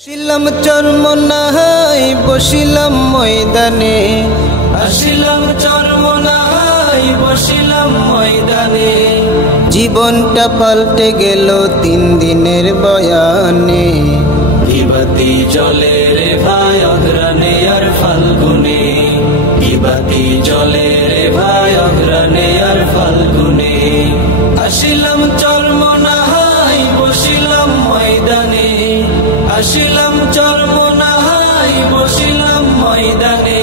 আসিলাম চরমনাই বসিলাম ময়দানে, আসিলাম চরমনাই বসিলাম ময়দানে। জীবনটা পাল্টে গেল 3 দিনের বয়ানে। কিবাতি জলে রে ভাই অগ্রানে আর ফাল্গুনে, কিবাতি জলে রে ভাই অগ্রানে আর ফাল্গুনে। আসিলাম চরমনাই বসিলাম ময়দানে, আসিলাম চরমনাই বসিলাম ময়দানে।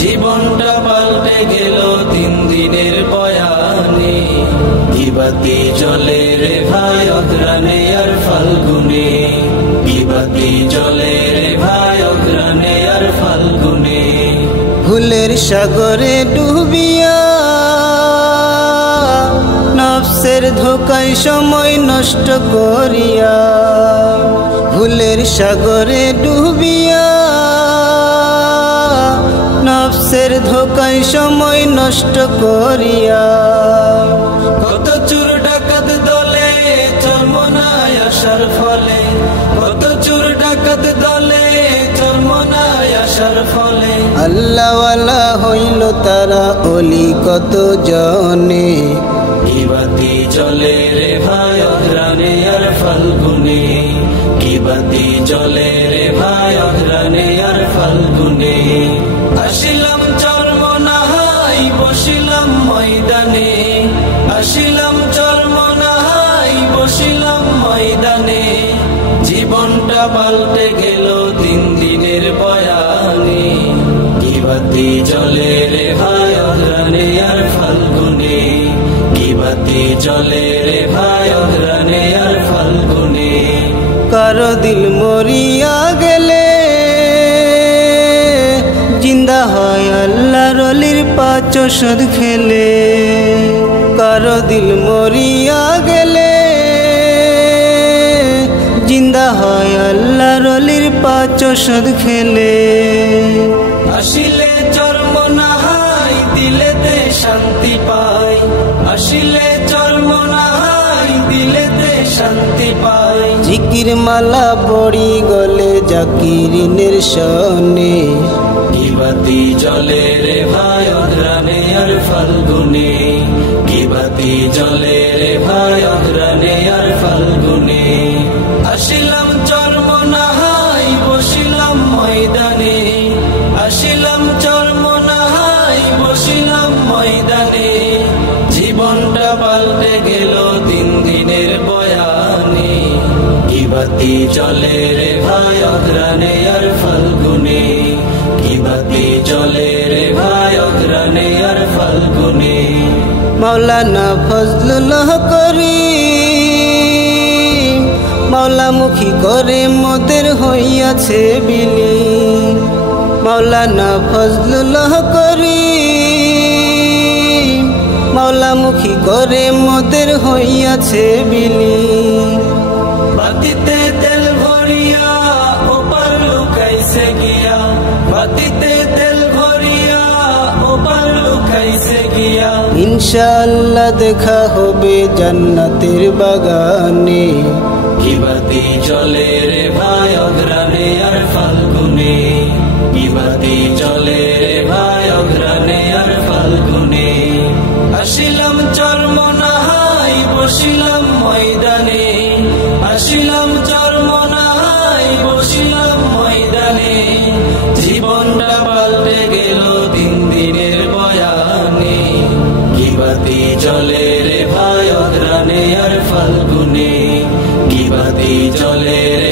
জীবনটা পাল্টে গেল 3 দিনের বয়ানে। কিবাতি জলে রে ভাই অগ্রানে আর ফাল্গুনে, কিবাতি জলে রে ভাই অগ্রানে আর ফাল্গুনে। ভুলের সাগরে ডুবিয়া নফসের ধোকায় সময় নষ্ট করিয়া, ভুলের সাগরে ডুবিয়া নফসের ধোকায় সময় নষ্ট করিয়া। কত চোর ডাকাত দলে চরমনায় আসার ফলে, কত চোর ডাকাত দলে চরমনায় আসার ফলে। আল্লাহওয়ালা হইল তারা অলি কত জনে। কিবাতি জলে রে ভাই অগ্রানে আর ফাল্গুনে, কিবাতি জলে রে ভাই অগ্রানে আর ফাল্গুনে। আসিলাম চরমনাই বসিলাম ময়দানে, আসিলাম চরমনাই বসিলাম ময়দানে। জীবনটা পাল্টে গেল 3 দিনের বয়ানে। কিবাতি জলে রে ভাই অগ্রানে আর ফাল্গুনে, কিবাতি জলে রে ভাই অগ্রানে আর ফাল্গুনে। কারো দিল মরিয়া গেলে জিন্দা হয় আল্লাহর অলির 5 ওষুধ খেলে। কারো দিল মরিয়া গেলে জিন্দা হয় আল্লাহর অলির 5 ওষুধ খেলে। আসিলে চরমনাই দিলেতে শান্তি পাই, আসিলে চরমনাই দিলেতে শান্তি পাই। জিকির মালা পড়ি গলে জাকিরিনের সনে। কিবাতি জলে রে ভাই অগ্রানে আর ফাল্গুনে, কিবাতি জলে রে ভাই অগ্রানে আর ফাল্গুনে। আসিলাম চরমনাই বসিলাম ময়দানে, আসিলাম চরমনাই বসিলাম ময়দানে। জীবনটা পাল্টে গেল 3 দিনের বয়ানে। কিবাতি জলে রে ভাই অগ্রানে আর ফাল্গুনে, কিবাতি জলে রে ভাই অগ্রানে আর ফাল্গুনে। মাওলানা ফজলুল্লাহ করিম মাওলামুখী করে মোদের হইয়াছে বিলি। মাওলানা ফজলুল্লাহ করিম মাওলামুখী করে মোদের হইয়াছে বিলি। বাতিতে তেল ভরিয়া ওপার লুকাইছে গিয়া, বাতিতে তেল ভরিয়া ওপার লুকাইছে গিয়া। ইনশাআল্লাহ দেখা হবে জান্নাতের বাগানে। কিবাতি জলে রে ভাই অগ্রানে আর ফাল্গুনে, কিবাতি জলে রে ভাই অগ্রানে আর ফাল্গুনে। আসিলাম চরমনাই বসিলাম ময়দানে, আসিলাম চরমনাই বসিলাম ময়দানে। জীবনটা পাল্টে গেল 3 দিনের বয়ানে। কিবাতি জলে রে ভাই অগ্রানে আর ফাল্গুনে, কিবাতি জলে রে